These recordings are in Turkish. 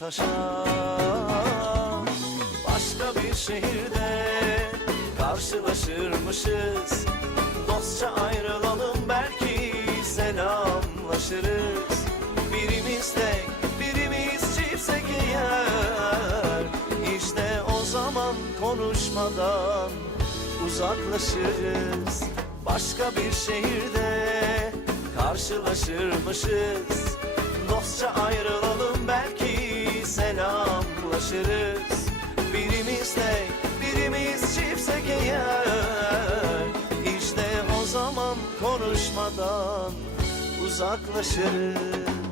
taşar Başka bir şehirde karşılaşırmışız. Dostça ayrılalım belki selamlaşırız. Birimiz tek birimiz çiftsek eğer İşte o zaman konuşmadan uzaklaşırız. Başka bir şehirde karşılaşırmışız. Dostça ayrılalım selamlaşırız Birimiz tek birimiz çiftsek eğer İşte o zaman konuşmadan uzaklaşırız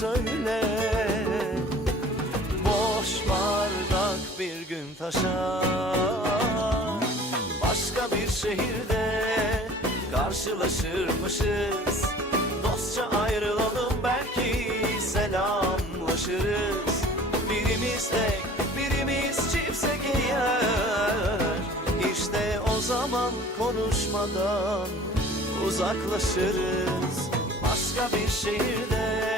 söyle. Boş bardak bir gün taşar Başka bir şehirde karşılaşırmışız. Dostça ayrılalım belki selamlaşırız. Birimiz tek birimiz çiftsek eğer İşte o zaman konuşmadan uzaklaşırız. Başka bir şehirde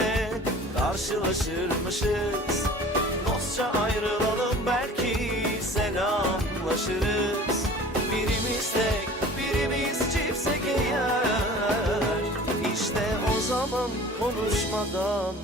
karşılaşırmışız. Dostça ayrılalım belki selamlaşırız. Birimiz tek birimiz çiftsek eğer. İşte o zaman konuşmadan